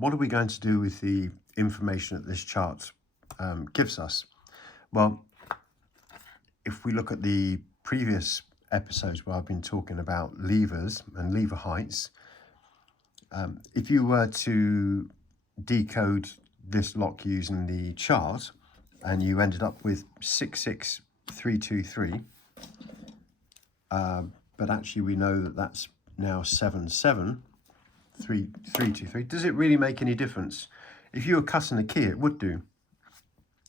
what are we going to do with the information that this chart gives us? Well, if we look at the previous episodes where I've been talking about levers and lever heights, if you were to decode this lock using the chart and you ended up with 66323, but actually we know that that's now 77323, does it really make any difference? If you were cutting a key, it would do,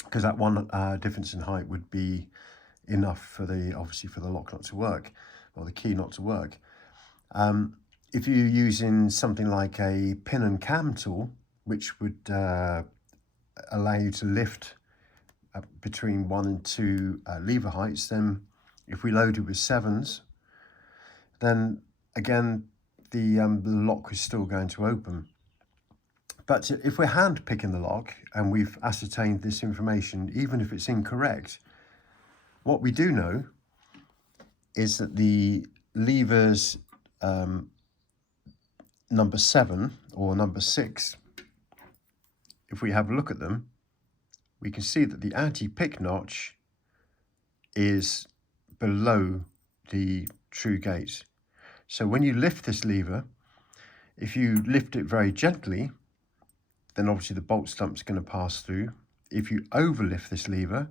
because that one difference in height would be enough for the, obviously, for the lock not to work, or the key not to work. If you're using something like a pin and cam tool, which would allow you to lift between 1 and 2 lever heights, then if we loaded with 7s, then again the lock is still going to open. But if we're hand picking the lock and we've ascertained this information, even if it's incorrect, what we do know is that the levers number 7 or number 6, if we have a look at them, we can see that the anti-pick notch is below the true gate. So when you lift this lever, if you lift it very gently, then obviously the bolt stump's going to pass through. If you overlift this lever,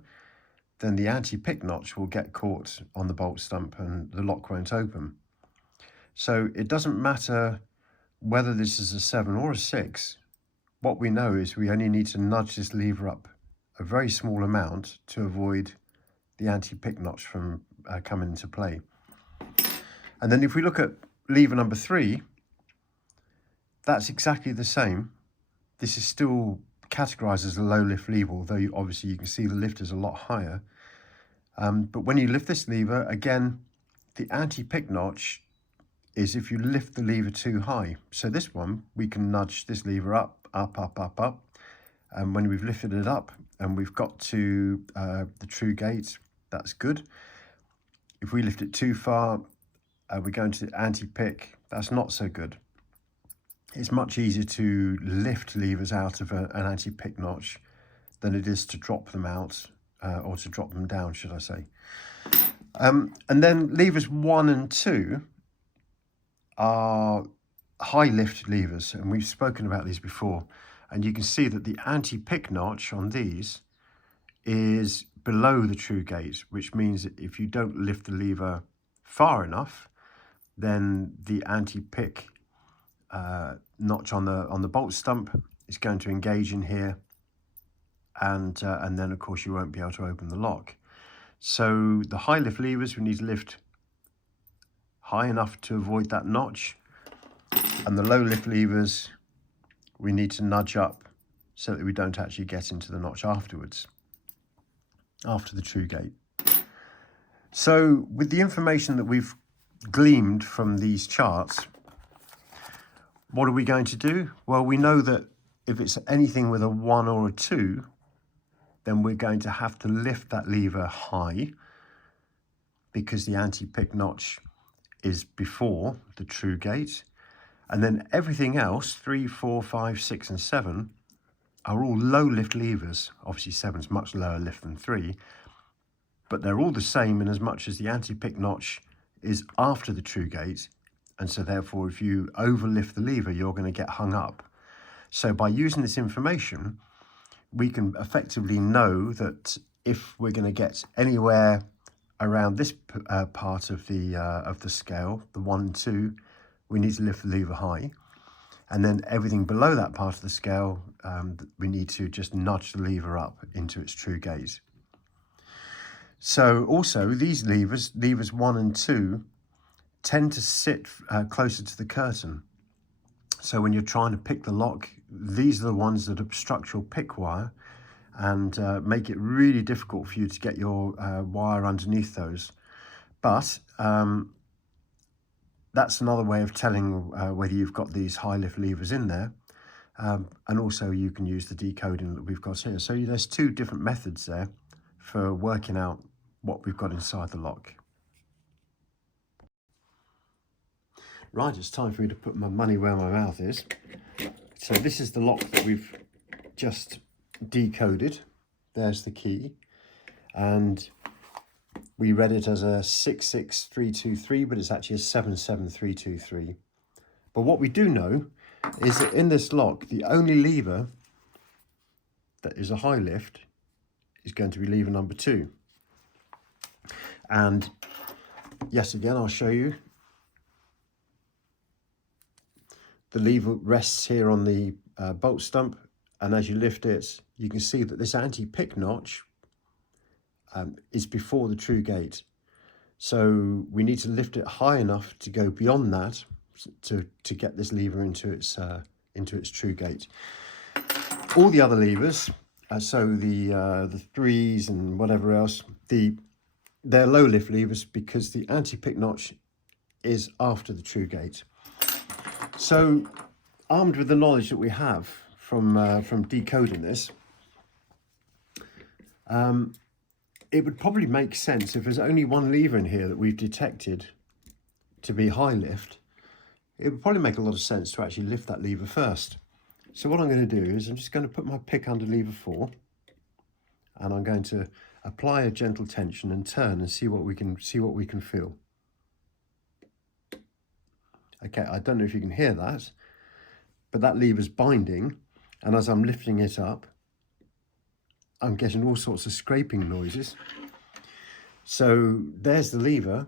then the anti-pick notch will get caught on the bolt stump and the lock won't open. So it doesn't matter whether this is a 7 or a 6. What we know is we only need to nudge this lever up a very small amount to avoid the anti-pick notch from coming into play. And then if we look at lever number 3, that's exactly the same. This is still categorized as a low lift lever, although obviously you can see the lift is a lot higher. But when you lift this lever, again, the anti-pick notch is if you lift the lever too high. So this one, we can nudge this lever up, up, up, up, up. And when we've lifted it up and we've got to the true gate, that's good. If we lift it too far, we're going to anti-pick, that's not so good. It's much easier to lift levers out of an anti-pick notch than it is to drop them out, or to drop them down, should I say. And then levers 1 and 2 are high lift levers, and we've spoken about these before. And you can see that the anti-pick notch on these is below the true gate, which means that if you don't lift the lever far enough, then the anti-pick notch on the bolt stump is going to engage in here, and then of course you won't be able to open the lock. So the high lift levers, we need to lift high enough to avoid that notch, and the low lift levers we need to nudge up so that we don't actually get into the notch afterwards, after the true gate. So with the information that we've gleaned from these charts, what are we going to do? Well, we know that if it's anything with a 1 or a 2, then we're going to have to lift that lever high because the anti-pick notch is before the true gate. And then everything else, 3, 4, 5, 6 and 7, are all low lift levers. Obviously 7's much lower lift than 3, but they're all the same in as much as the anti-pick notch is after the true gate. And so therefore, if you overlift the lever, you're going to get hung up. So by using this information, we can effectively know that if we're going to get anywhere around this part of the scale, the 1 and 2, we need to lift the lever high. And then everything below that part of the scale, we need to just nudge the lever up into its true gate. So also these levers 1 and 2, tend to sit closer to the curtain. So when you're trying to pick the lock, these are the ones that obstruct your pick wire and make it really difficult for you to get your wire underneath those. But that's another way of telling whether you've got these high lift levers in there. And also you can use the decoding that we've got here. So there's 2 different methods there for working out what we've got inside the lock. Right, it's time for me to put my money where my mouth is. So this is the lock that we've just decoded. There's the key, and we read it as a 66323, but it's actually a 77323. But what we do know is that in this lock, the only lever that is a high lift is going to be lever number 2. And yes, again, I'll show you. The lever rests here on the bolt stump, and as you lift it, you can see that this anti-pick notch is before the true gate. So we need to lift it high enough to go beyond that to get this lever into its true gate. All the other levers, so the 3s and whatever else, they're low lift levers because the anti-pick notch is after the true gate. So, armed with the knowledge that we have from decoding this, it would probably make sense if there's only one lever in here that we've detected to be high lift. It would probably make a lot of sense to actually lift that lever first. So what I'm going to do is I'm just going to put my pick under lever 4, and I'm going to apply a gentle tension and turn and see what we can feel. Okay, I don't know if you can hear that, but that lever's binding, and as I'm lifting it up, I'm getting all sorts of scraping noises. So there's the lever,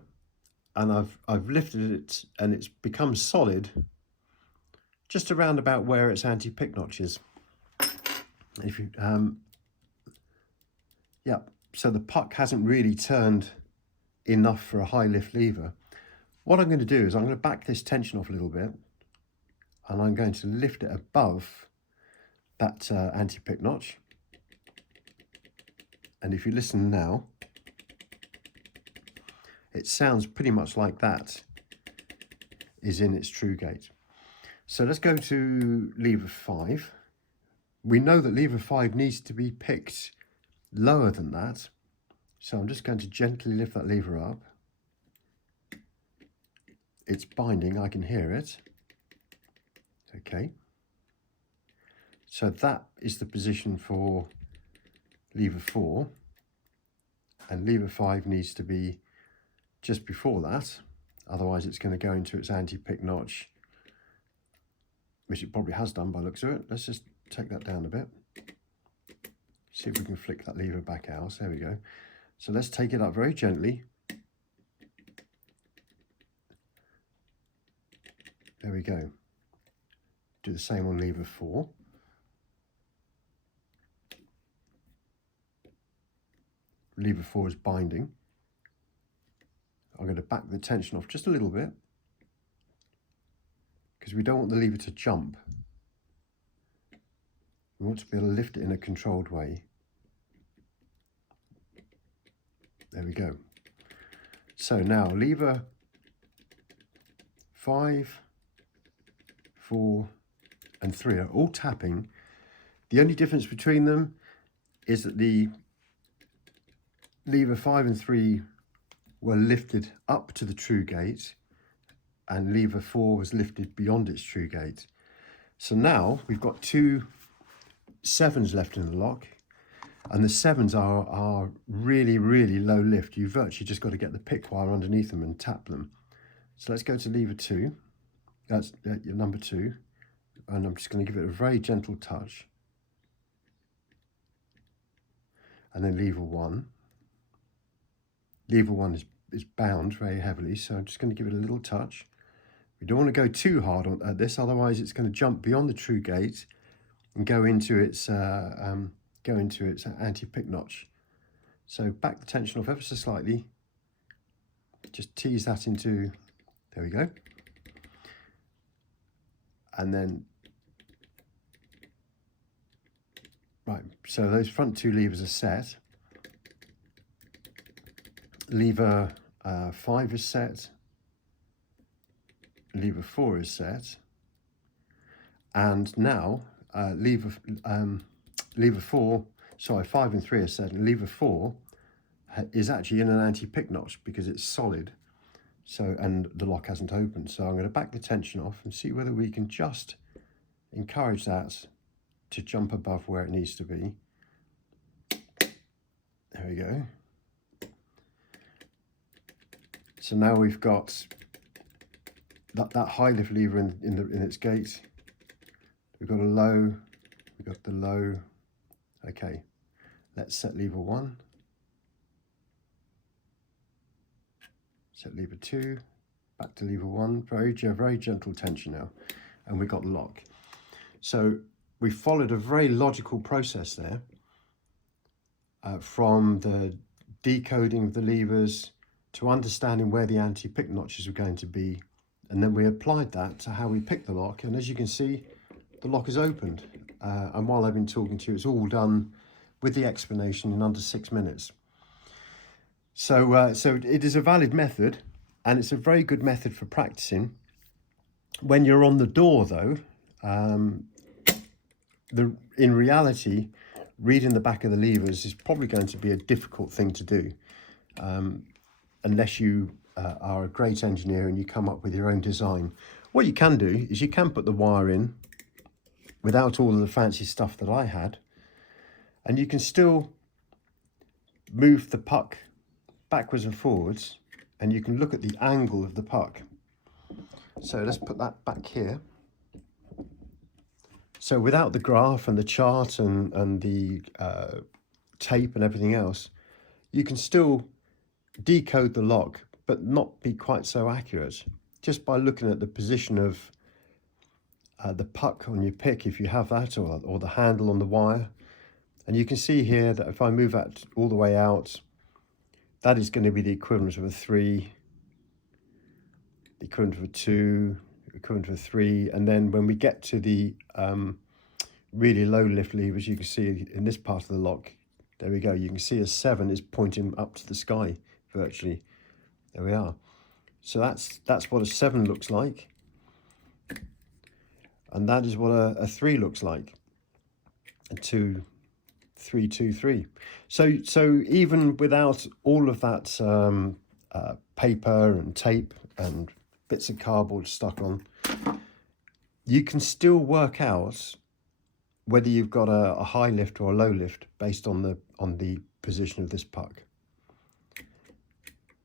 and I've lifted it, and it's become solid just around about where its anti-pick notch is. If you yeah, so the puck hasn't really turned enough for a high lift lever. What I'm going to do is I'm going to back this tension off a little bit, and I'm going to lift it above that anti-pick notch. And if you listen now, it sounds pretty much like that is in its true gate. So let's go to lever 5. We know that lever 5 needs to be picked lower than that. So I'm just going to gently lift that lever up. It's binding, I can hear it. Okay. So that is the position for lever 4. And lever 5 needs to be just before that. Otherwise it's going to go into its anti-pick notch, which it probably has done by the looks of it. Let's just take that down a bit. See if we can flick that lever back out. There we go. So let's take it up very gently. There we go. Do the same on lever 4. Lever 4 is binding. I'm going to back the tension off just a little bit because we don't want the lever to jump. We want to be able to lift it in a controlled way. There we go. So now lever 5, 4 and 3 are all tapping. The only difference between them is that the lever 5 and 3 were lifted up to the true gate, and lever 4 was lifted beyond its true gate. So now we've got 2 7s left in the lock, and the 7s are really, really low lift. You've virtually just got to get the pick wire underneath them and tap them. So let's go to lever 2. That's your number 2, and I'm just going to give it a very gentle touch. And then lever 1. Lever 1 is bound very heavily, so I'm just going to give it a little touch. We don't want to go too hard at this, otherwise it's going to jump beyond the true gate and go into its anti-pick notch. So back the tension off ever so slightly. Just tease that into, there we go. And then, right, so those front 2 levers are set. Lever 5 is set. Lever 4 is set. And now lever 4, sorry, 5 and 3 are set, and lever 4 is actually in an anti-pick notch because it's solid. So, and the lock hasn't opened. So I'm going to back the tension off and see whether we can just, encourage that to jump above where it needs to be. There we go. So now we've got that high lift lever in its gate. We've got a low, we've got the low. Okay, let's set lever 1. Set lever 2, back to lever 1, very gentle tension now. And we've got the lock. So we followed a very logical process there, from the decoding of the levers to understanding where the anti-pick notches were going to be. And then we applied that to how we pick the lock. And as you can see, the lock is opened. And while I've been talking to you, it's all done with the explanation in under 6 minutes. So, so it is a valid method, and it's a very good method for practicing. When you're on the door though, in reality, reading the back of the levers is probably going to be a difficult thing to do, unless you are a great engineer and you come up with your own design. What you can do is you can put the wire in without all of the fancy stuff that I had, and you can still move the puck backwards and forwards, and you can look at the angle of the puck. So let's put that back here. So without the graph and the chart and the tape and everything else, you can still decode the lock, but not be quite so accurate, just by looking at the position of the puck on your pick, if you have that, or the handle on the wire. And you can see here that if I move that all the way out, that is going to be the equivalent of a 3, the equivalent of a 2, the equivalent of a 3. And then when we get to the really low lift levers, you can see in this part of the lock, there we go, you can see a 7 is pointing up to the sky virtually. There we are. So that's what a 7 looks like, and that is what a 3 looks like. A 2, 3, 2, 3. So even without all of that paper and tape and bits of cardboard stuck on, you can still work out whether you've got a high lift or a low lift based on the position of this puck.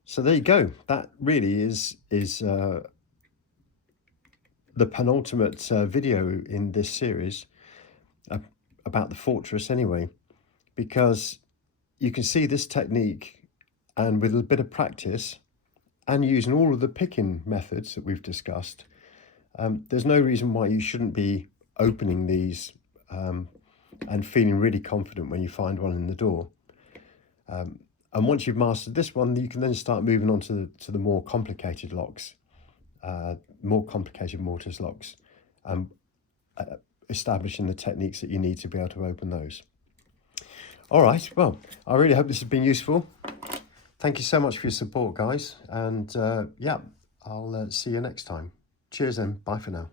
So there you go. That really is the penultimate video in this series about the Fortress anyway, because you can see this technique, and with a bit of practice and using all of the picking methods that we've discussed, there's no reason why you shouldn't be opening these and feeling really confident when you find one in the door. And once you've mastered this one, you can then start moving on to the more complicated locks, more complicated mortise locks, establishing the techniques that you need to be able to open those. All right, well, I really hope this has been useful. Thank you so much for your support, guys. And yeah, I'll see you next time. Cheers and bye for now.